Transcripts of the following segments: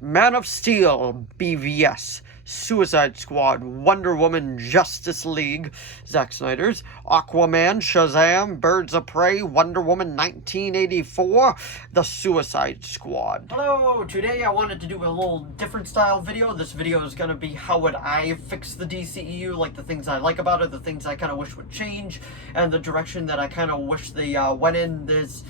Man of Steel, BVS, Suicide Squad, Wonder Woman, Justice League, Zack Snyder's, Aquaman, Shazam, Birds of Prey, Wonder Woman 1984, The Suicide Squad. Hello, today I wanted to do a little different style video. This video is going to be how would I fix the DCEU, like the things I like about it, the things I kind of wish would change, and the direction that I kind of wish they went in. This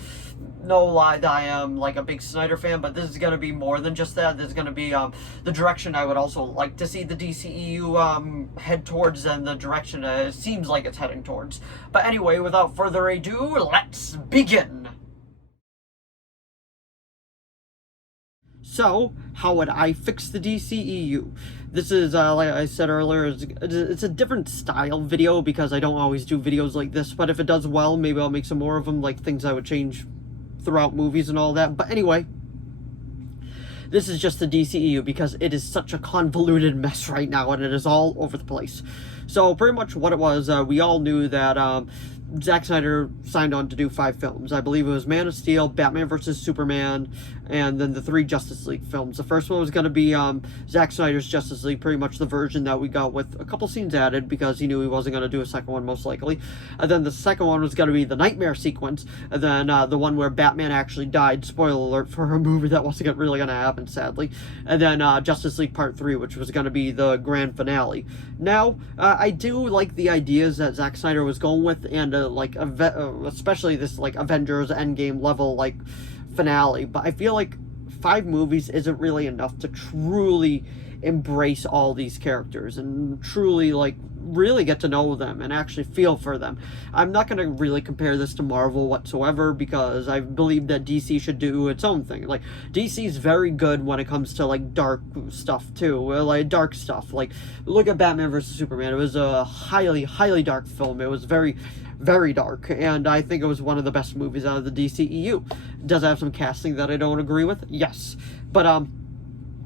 no lie that I am like a big Snyder fan, but this is going to be more than just that. This is going to be the direction I would also like to see the DCEU head towards, and the direction it seems like it's heading towards. But anyway, without further ado, let's begin! So, how would I fix the DCEU? This is, like I said earlier, it's a different style video because I don't always do videos like this, but if it does well, maybe I'll make some more of them, like things I would change throughout movies and all that. But anyway, this is just the DCEU because it is such a convoluted mess right now and it is all over the place. So pretty much what it was, we all knew that Zack Snyder signed on to do 5 films. I believe it was Man of Steel, Batman vs. Superman, and then the 3 Justice League films. The first one was going to be Zack Snyder's Justice League, pretty much the version that we got with a couple scenes added because he knew he wasn't going to do a second one most likely. And then the second one was going to be the Nightmare sequence, and then the one where Batman actually died, spoiler alert, for a movie that wasn't really going to happen, sadly. And then Justice League Part 3, which was going to be the grand finale. Now, I do like the ideas that Zack Snyder was going with, and especially this like Avengers Endgame level like finale, but I feel like 5 movies isn't really enough to truly embrace all these characters and truly like really get to know them and actually feel for them. I'm not going to really compare this to Marvel whatsoever because I believe that DC should do its own thing. Like DC's very good when it comes to like dark stuff too, like dark stuff. Like look at Batman vs. Superman. It was a highly dark film. It was very dark, and I think it was one of the best movies out of the DCEU. Does it have some casting that I don't agree with? Yes. But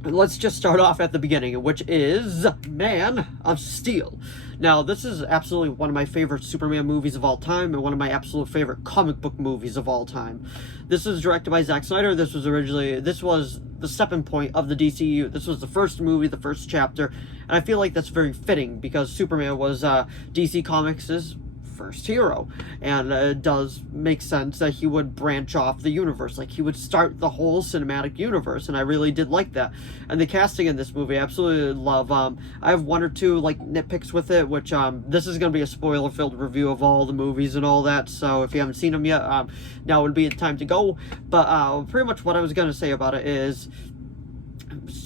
let's just start off at the beginning, which is Man of Steel. Now, this is absolutely one of my favorite Superman movies of all time, and one of my absolute favorite comic book movies of all time. This was directed by Zack Snyder. This was the stepping point of the DCU. This was the first movie, the first chapter, and I feel like that's very fitting because Superman was DC Comics' first hero, and it does make sense that he would branch off the universe, like he would start the whole cinematic universe, and I really did like that. And the casting in this movie I absolutely love. I have 1 or 2 like nitpicks with it, which this is going to be a spoiler filled review of all the movies and all that, so if you haven't seen them yet, now would be the time to go. But pretty much what I was going to say about it is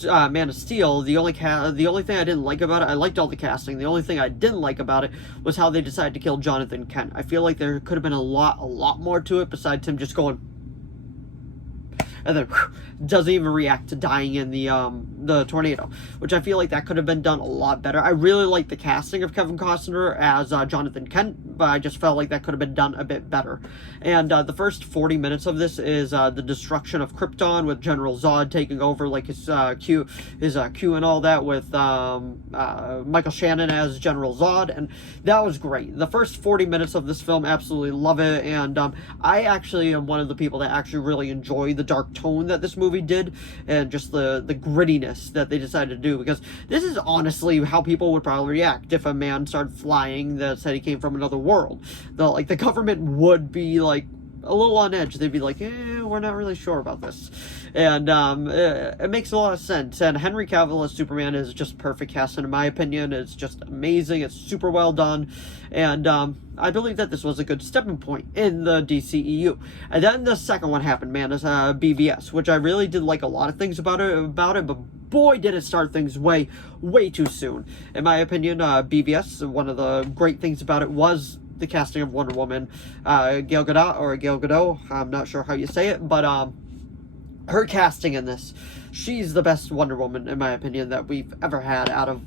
Man of Steel, the only thing I didn't like about it, I liked all the casting, the only thing I didn't like about it was how they decided to kill Jonathan Kent. I feel like there could have been a lot more to it besides him just going and then doesn't even react to dying in the tornado, which I feel like that could have been done a lot better. I really like the casting of Kevin Costner as Jonathan Kent, but I just felt like that could have been done a bit better. And the first 40 minutes of this is the destruction of Krypton with General Zod taking over, like his Q and all that, with Michael Shannon as General Zod, and that was great. The first 40 minutes of this film, absolutely love it, and I actually am one of the people that actually really enjoy the dark tone that this movie did, and just the grittiness that they decided to do, because this is honestly how people would probably react if a man started flying that said he came from another world. The government would be like a little on edge. They'd be like, we're not really sure about this. And it makes a lot of sense. And Henry Cavill as Superman is just perfect casting, in my opinion. It's just amazing. It's super well done. And I believe that this was a good stepping point in the DCEU. And then the second one happened, man, is BVS, which I really did like a lot of things about it, but boy, did it start things way too soon. In my opinion, BVS, one of the great things about it was the casting of Wonder Woman, Gal Gadot, I'm not sure how you say it, but her casting in this, she's the best Wonder Woman, in my opinion, that we've ever had out of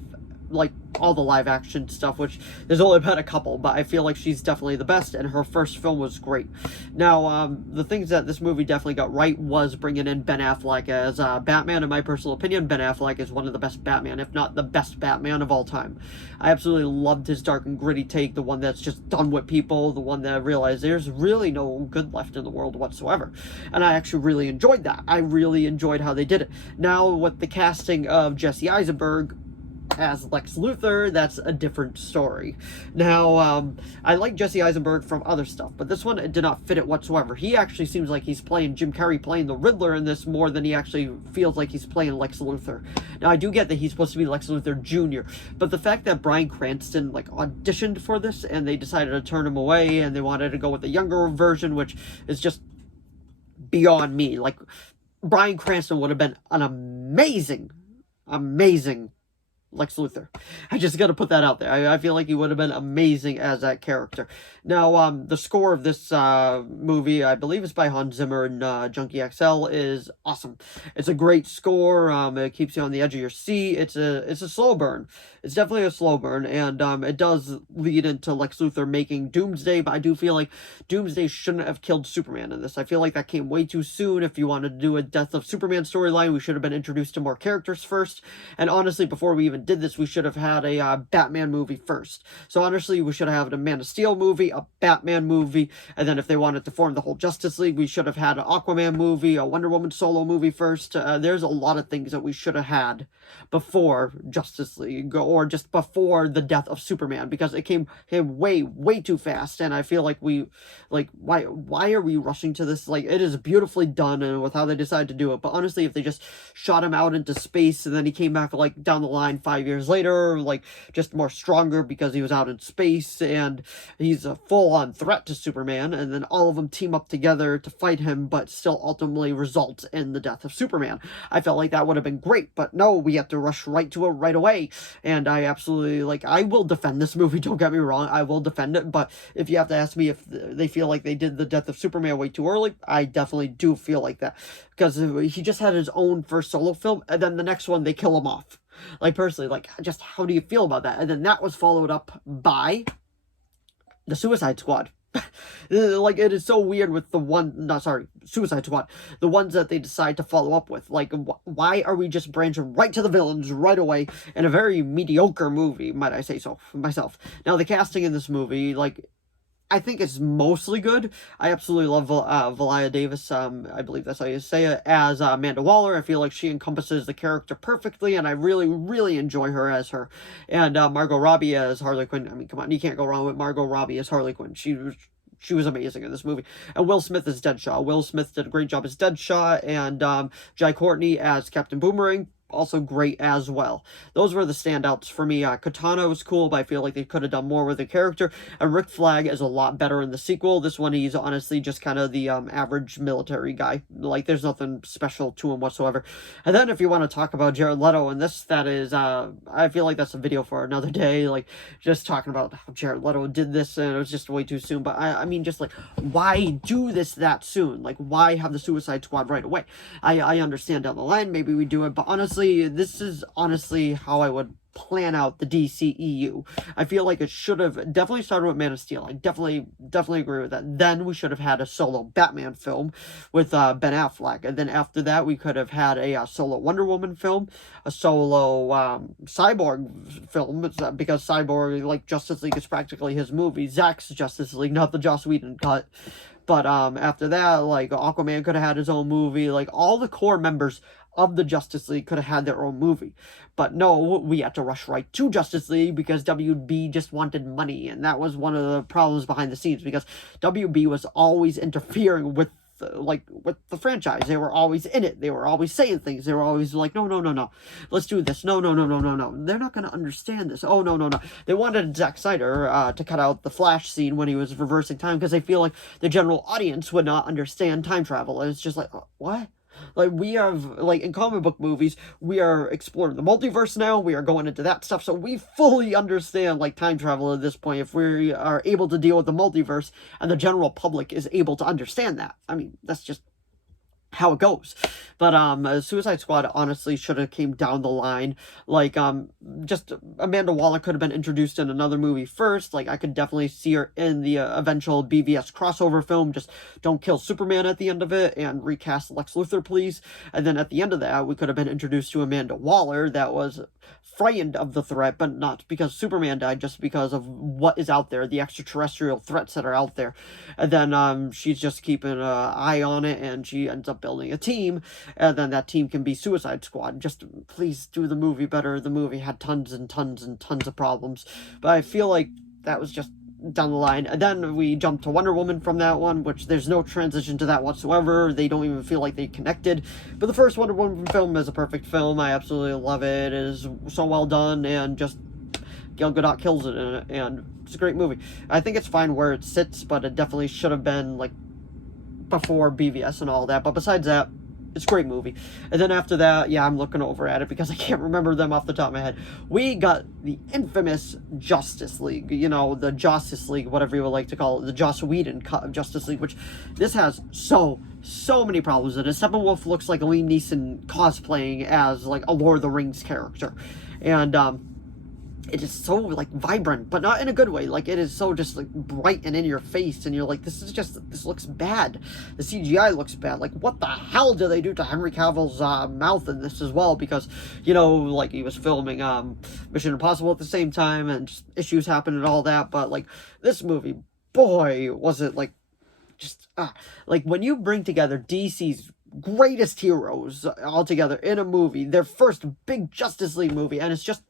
like all the live action stuff, which there's only been a couple, but I feel like she's definitely the best, and her first film was great. Now, the things that this movie definitely got right was bringing in Ben Affleck as Batman. In my personal opinion, Ben Affleck is one of the best Batman, if not the best Batman of all time. I absolutely loved his dark and gritty take, the one that's just done with people, the one that realized there's really no good left in the world whatsoever. And I actually really enjoyed that. I really enjoyed how they did it. Now, with the casting of Jesse Eisenberg as Lex Luthor, that's a different story. Now, I like Jesse Eisenberg from other stuff, but this one, it did not fit it whatsoever. He actually seems like he's playing Jim Carrey playing the Riddler in this more than he actually feels like he's playing Lex Luthor. Now, I do get that he's supposed to be Lex Luthor Jr., but the fact that Bryan Cranston, like, auditioned for this, and they decided to turn him away, and they wanted to go with the younger version, which is just beyond me. Like, Bryan Cranston would have been an amazing Lex Luthor. I just got to put that out there. I feel like he would have been amazing as that character. Now, the score of this movie, I believe it's by Hans Zimmer and Junkie XL, is awesome. It's a great score. It keeps you on the edge of your seat. It's a slow burn. It's definitely a slow burn, and it does lead into Lex Luthor making Doomsday, but I do feel like Doomsday shouldn't have killed Superman in this. I feel like that came way too soon. If you wanted to do a Death of Superman storyline, we should have been introduced to more characters first, and honestly, before we even did this, we should have had a Batman movie first. So honestly, we should have had a Man of Steel movie, a Batman movie, and then if they wanted to form the whole Justice League, we should have had an Aquaman movie, a Wonder Woman solo movie first. There's a lot of things that we should have had before Justice League, or just before the death of Superman, because it came way too fast, and I feel like why are we rushing to this? Like, it is beautifully done, and with how they decided to do it, but honestly, if they just shot him out into space, and then he came back, like, down the line 5 years later, like, just more stronger because he was out in space, and he's a full-on threat to Superman, and then all of them team up together to fight him, but still ultimately results in the death of Superman. I felt like that would have been great, but no, we have to rush right to it right away, and I absolutely, like, I will defend this movie, don't get me wrong, I will defend it, but if you have to ask me if they feel like they did the death of Superman way too early, I definitely do feel like that, because he just had his own first solo film, and then the next one, they kill him off. Like, personally, like, just how do you feel about that? And then that was followed up by the Suicide Squad. Like, it is so weird with Suicide Squad, the ones that they decide to follow up with. Like, why are we just branching right to the villains right away in a very mediocre movie, might I say so myself. Now, the casting in this movie, like, I think it's mostly good. I absolutely love Viola Davis, I believe that's how you say it, as Amanda Waller. I feel like she encompasses the character perfectly, and I really enjoy her as her. And Margot Robbie as Harley Quinn. I mean, come on, you can't go wrong with Margot Robbie as Harley Quinn. She was amazing in this movie. And Will Smith as Deadshot. Will Smith did a great job as Deadshot, and Jai Courtney as Captain Boomerang, also great as well. Those were the standouts for me. Katana was cool, but I feel like they could have done more with the character. And Rick Flag is a lot better in the sequel. This one, he's honestly just kind of the average military guy. Like, there's nothing special to him whatsoever. And then if you want to talk about Jared Leto in this, that is, I feel like that's a video for another day. Like, just talking about how Jared Leto did this, and it was just way too soon. But I mean, just like, why do this that soon? Like, why have the Suicide Squad right away? I understand down the line, maybe we do it, but honestly, this is honestly how I would plan out the DCEU. I feel like it should have definitely started with Man of Steel. I definitely agree with that. Then we should have had a solo Batman film with Ben Affleck, and then after that we could have had a solo Wonder Woman film, a solo Cyborg film, because Cyborg, like, Justice League is practically his movie. Zack's Justice League, not the Joss Whedon cut. But after that, like, Aquaman could have had his own movie. Like, all the core members of the Justice League could have had their own movie. But no, we had to rush right to Justice League because WB just wanted money. And that was one of the problems behind the scenes, because WB was always interfering with the franchise. They were always in it. They were always saying things. They were always like, no, let's do this. No. They're not going to understand this. Oh, no. They wanted Zack Snyder to cut out the Flash scene when he was reversing time, because they feel like the general audience would not understand time travel. And it's just like, what? Like, we have, like, in comic book movies, we are exploring the multiverse now, we are going into that stuff, so we fully understand, like, time travel at this point, if we are able to deal with the multiverse, and the general public is able to understand that. I mean, that's just how it goes. But Suicide Squad honestly should have came down the line. Like, just Amanda Waller could have been introduced in another movie first. Like, I could definitely see her in the eventual BVS crossover film. Just don't kill Superman at the end of it and recast Lex Luthor, please. And then at the end of that, we could have been introduced to Amanda Waller that was frightened of the threat, but not because Superman died, just because of what is out there, the extraterrestrial threats that are out there. And then she's just keeping an eye on it, and she ends up building a team, and then that team can be Suicide Squad. Just please do the movie better. The movie had tons and tons and tons of problems, but I feel like that was just down the line. And then we jumped to Wonder Woman from that one, which there's no transition to that whatsoever. They don't even feel like they connected. But the first Wonder Woman film is a perfect film. I absolutely love it. It is so well done, and just Gal Gadot kills it in it, and it's a great movie. I think it's fine where it sits, but it definitely should have been like before BVS and all that. But besides that, it's a great movie. And then after that, yeah, I'm looking over at it because I can't remember them off the top of my head. We got the infamous Justice League, you know, the Justice League, whatever you would like to call it, the Joss Whedon cut of Justice League, which this has so many problems in it. Steppenwolf looks like Liam Neeson cosplaying as like a Lord of the Rings character. And it is so like vibrant, but not in a good way. Like, it is so just like bright and in your face, and you're like, this looks bad. The CGI looks bad. Like, what the hell do they do to Henry Cavill's mouth in this as well? Because, you know, like, he was filming Mission Impossible at the same time, and just issues happened and all that. But like, this movie, boy, was it like just like, when you bring together DC's greatest heroes all together in a movie, their first big Justice League movie, and it's just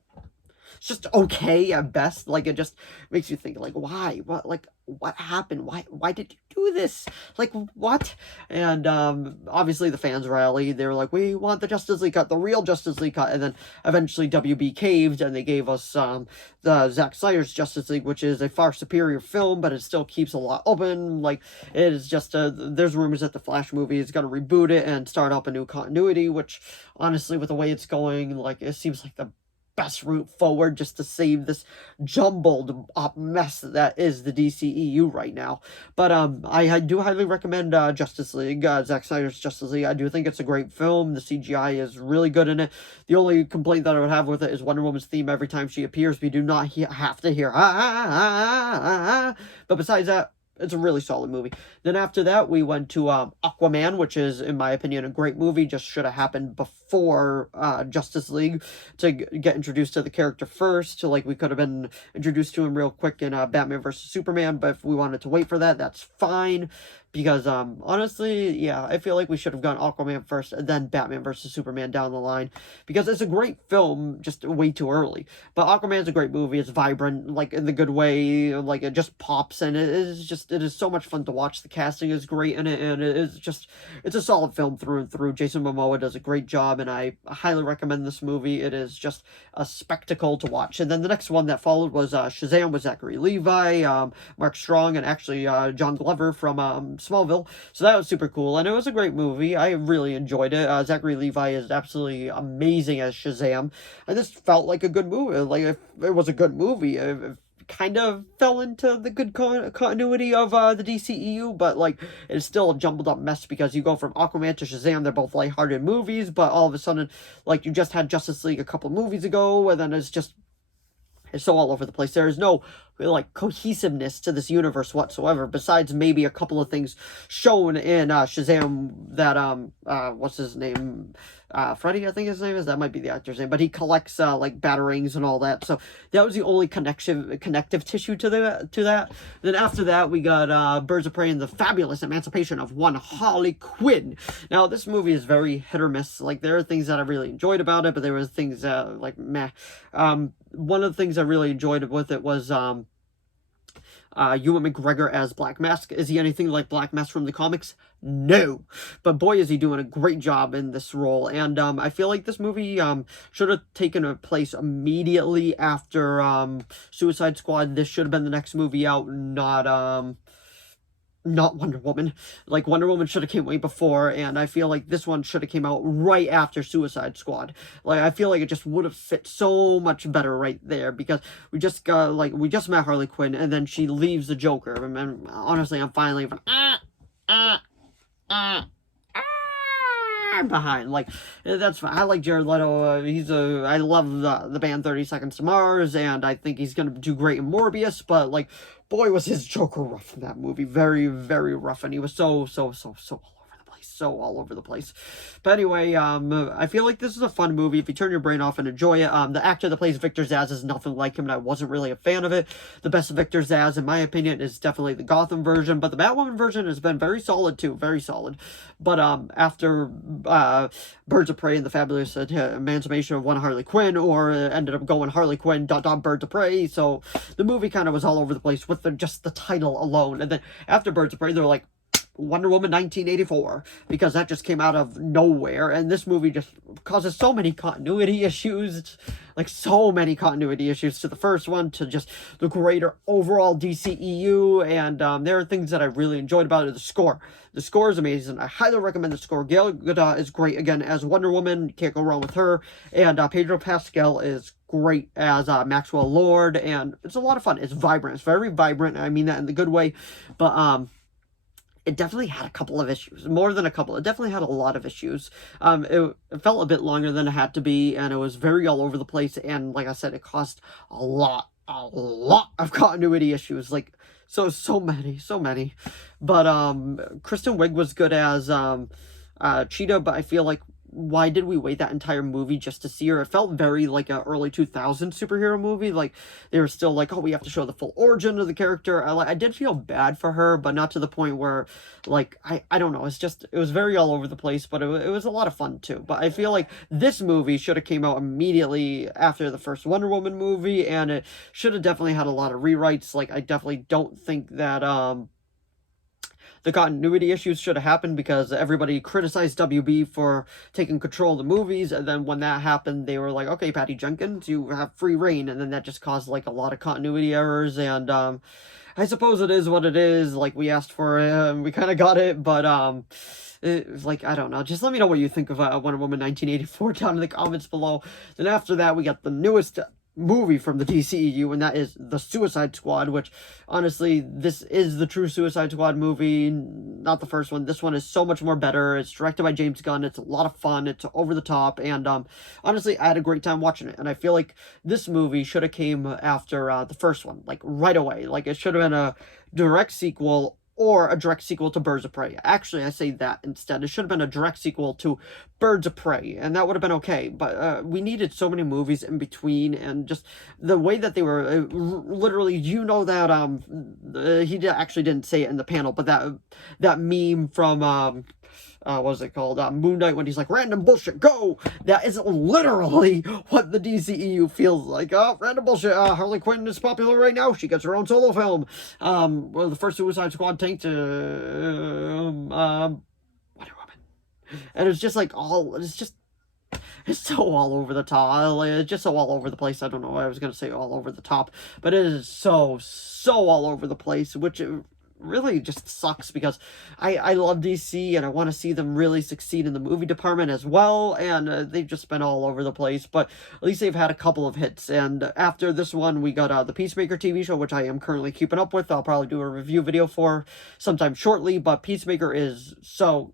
okay at best. Like, it just makes you think, like, why? What happened? Why did you do this? Like, what? And obviously the fans rally. They were like, we want the Justice League cut, the real Justice League cut. And then eventually WB caved, and they gave us the Zack Snyder's Justice League, which is a far superior film, but it still keeps a lot open. Like, it is just there's rumors that the Flash movie is going to reboot it and start up a new continuity, which honestly, with the way it's going, like, it seems like the best route forward just to save this jumbled up mess that is the DCEU right now. But I do highly recommend Justice League, Zack Snyder's Justice League. I do think it's a great film. The CGI is really good in it. The only complaint that I would have with it is Wonder Woman's theme. Every time she appears, we do not have to hear but besides that, it's a really solid movie. Then after that, we went to Aquaman, which is, in my opinion, a great movie. Just should have happened before Justice League to get introduced to the character first. Like, we could have been introduced to him real quick in Batman vs. Superman, but if we wanted to wait for that, that's fine. Because, honestly, yeah, I feel like we should have gone Aquaman first and then Batman vs. Superman down the line. Because it's a great film, just way too early. But Aquaman's a great movie. It's vibrant, like, in the good way. Like, it just pops, and it is so much fun to watch. The casting is great in it, and it's a solid film through and through. Jason Momoa does a great job, and I highly recommend this movie. It is just a spectacle to watch. And then the next one that followed was Shazam with Zachary Levi, Mark Strong, and actually John Glover from Smallville. So that was super cool, and it was a great movie. I really enjoyed it. Zachary Levi is absolutely amazing as Shazam, and this felt like a good movie. Like, it was a good movie. It kind of fell into the good continuity of the DCEU, but like, it's still a jumbled up mess because you go from Aquaman to Shazam. They're both lighthearted movies, but all of a sudden, like, you just had Justice League a couple movies ago, and then it's so all over the place. There is no, like, cohesiveness to this universe whatsoever, besides maybe a couple of things shown in Shazam that, what's his name? Freddy, I think his name is. That might be the actor's name, but he collects, like, batarangs and all that. So that was the only connective tissue to that. Then after that, we got Birds of Prey and the Fabulous Emancipation of One Harley Quinn. Now, this movie is very hit or miss. Like, there are things that I really enjoyed about it, but there were things that, like, meh. One of the things I really enjoyed with it was Ewen McGregor as Black Mask. Is he anything like Black Mask from the comics? No. But boy, is he doing a great job in this role. And I feel like this movie should have taken place immediately after Suicide Squad. This should have been the next movie out, not Wonder Woman. Like, Wonder Woman should have came way before, and I feel like this one should have came out right after Suicide Squad. Like, I feel like it just would have fit so much better right there, because we just met Harley Quinn, and then she leaves the Joker, and honestly, I'm finally I'm behind. Like, that's fine. I like Jared Leto. I love the band 30 Seconds to Mars, and I think he's gonna do great in Morbius, but, like, boy, was his Joker rough in that movie. Very, very rough, and he was so all over the place. But anyway, I feel like this is a fun movie if you turn your brain off and enjoy it. The actor that plays Victor Zsasz is nothing like him, and I wasn't really a fan of it. The best Victor Zsasz, in my opinion, is definitely the Gotham version, but the Batwoman version has been very solid too, very solid. But after Birds of Prey and the Fabulous Emancipation of One Harley Quinn, or ended up going Harley Quinn, Birds of Prey, so the movie kind of was all over the place with just the title alone. And then after Birds of Prey, they're like, Wonder Woman 1984, because that just came out of nowhere, and this movie just causes so many continuity issues, like so many continuity issues to the first one, to just the greater overall DCEU, and there are things that I really enjoyed about it. The score. The score is amazing. I highly recommend the score. Gal Gadot is great, again, as Wonder Woman. You can't go wrong with her, and Pedro Pascal is great as Maxwell Lord, and it's a lot of fun. It's vibrant. It's very vibrant, I mean that in the good way, but, it definitely had a couple of issues, more than a couple. It definitely had a lot of issues. It felt a bit longer than it had to be, and it was very all over the place. And like I said, it caused a lot of continuity issues. Like, so many. But Kristen Wiig was good as Cheetah, but I feel like, why did we wait that entire movie just to see her? It felt very like a early 2000s superhero movie. Like, they were still like, oh, we have to show the full origin of the character. I did feel bad for her, but not to the point where, like, I don't know. It was very all over the place, but it was a lot of fun too. But I feel like this movie should have came out immediately after the first Wonder Woman movie, and it should have definitely had a lot of rewrites. Like, I definitely don't think that, the continuity issues should have happened, because everybody criticized WB for taking control of the movies, and then when that happened, they were like, okay, Patty Jenkins, you have free reign, and then that just caused, like, a lot of continuity errors, and, I suppose it is what it is. Like, we asked for it, and we kind of got it, but, it was like, I don't know. Just let me know what you think of Wonder Woman 1984 down in the comments below. Then after that, we got the newest movie from the DCEU, and that is The Suicide Squad, which, honestly, this is the true Suicide Squad movie, not the first one. This one is so much more better. It's directed by James Gunn. It's a lot of fun. It's over the top, and honestly, I had a great time watching it, and I feel like this movie should have came after the first one, like, right away. Like, it should have been a direct sequel, or a direct sequel to Birds of Prey. Actually, I say that instead. It should have been a direct sequel to Birds of Prey, and that would have been okay. But we needed so many movies in between, and just the way that they were, literally, you know that, he actually didn't say it in the panel, but that meme from, what was it called? Moon Knight, when he's like, random bullshit, go! That is literally what the DCEU feels like. Random bullshit. Harley Quinn is popular right now. She gets her own solo film. Well, the first Suicide Squad tanked to, Wonder Woman. And it's just like it's so all over the top. It's just so all over the place. I don't know why I was going to say all over the top, but it is so all over the place, which really just sucks, because I love DC, and I want to see them really succeed in the movie department as well, and they've just been all over the place, but at least they've had a couple of hits. And after this one, we got the Peacemaker TV show, which I am currently keeping up with. I'll probably do a review video for sometime shortly, but Peacemaker is so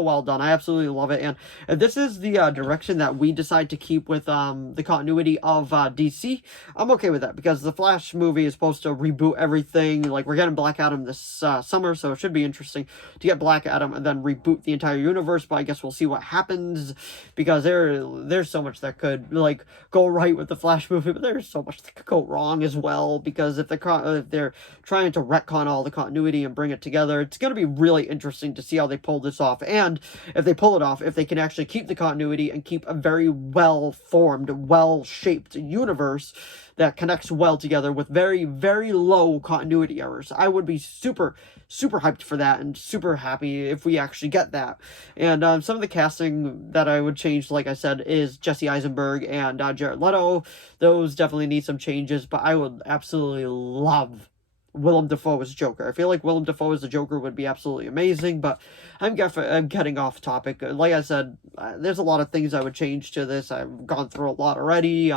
well done. I absolutely love it, and this is the direction that we decide to keep with the continuity of DC. I'm okay with that, because the Flash movie is supposed to reboot everything. Like, we're getting Black Adam this summer, so it should be interesting to get Black Adam and then reboot the entire universe. But I guess we'll see what happens, because there's so much that could, like, go right with the Flash movie, but there's so much that could go wrong as well, because if they're trying to retcon all the continuity and bring it together, it's going to be really interesting to see how they pull this off. And if they pull it off, if they can actually keep the continuity and keep a very well-formed, well-shaped universe that connects well together with very, very low continuity errors, I would be super hyped for that, and super happy if we actually get that. And some of the casting that I would change, like I said, is Jesse Eisenberg and Jared Leto. Those definitely need some changes, but I would absolutely love Willem Dafoe as Joker. I feel like Willem Dafoe as the Joker would be absolutely amazing, but I'm getting off topic. Like I said, there's a lot of things I would change to this. I've gone through a lot already.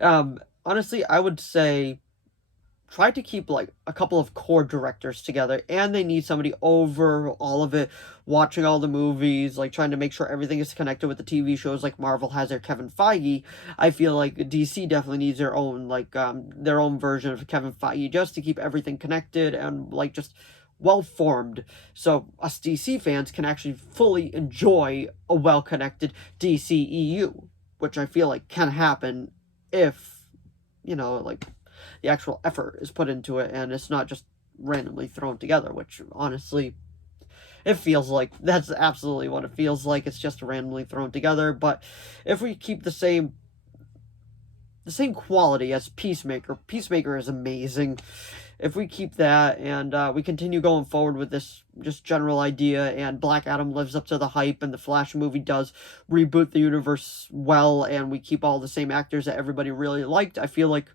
Honestly, I would say try to keep like a couple of core directors together, and they need somebody over all of it, watching all the movies, like trying to make sure everything is connected with the TV shows like Marvel has their Kevin Feige. I feel like DC definitely needs their own their own version of Kevin Feige, just to keep everything connected and like just well formed, so us DC fans can actually fully enjoy a well connected DCEU, which I feel like can happen if, you know, like the actual effort is put into it and it's not just randomly thrown together, which honestly, it feels like that's absolutely what it feels like. It's just randomly thrown together. But if we keep the same quality as Peacemaker is amazing. If we keep that and we continue going forward with this just general idea, and Black Adam lives up to the hype, and the Flash movie does reboot the universe well, and we keep all the same actors that everybody really liked, I feel like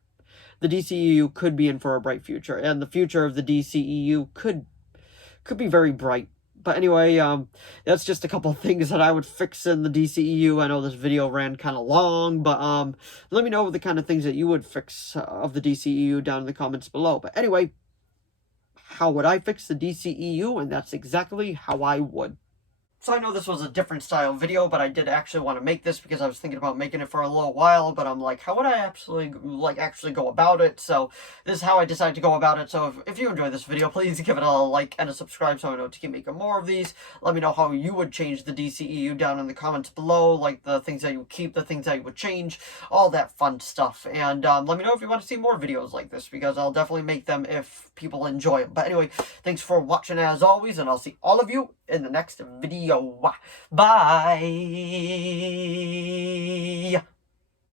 the DCEU could be in for a bright future, and the future of the DCEU could be very bright. But anyway, that's just a couple of things that I would fix in the DCEU. I know this video ran kind of long, but let me know the kind of things that you would fix of the DCEU down in the comments below. But anyway, how would I fix the DCEU? And that's exactly how I would. So I know this was a different style video, but I did actually want to make this because I was thinking about making it for a little while, but I'm like, how would I actually go about it? So this is how I decided to go about it. So if you enjoyed this video, please give it a like and a subscribe so I know to keep making more of these. Let me know how you would change the DCEU down in the comments below, like the things that you would keep, the things that you would change, all that fun stuff. And let me know if you want to see more videos like this, because I'll definitely make them if people enjoy it. But anyway, thanks for watching as always, and I'll see all of you in the next video. Bye!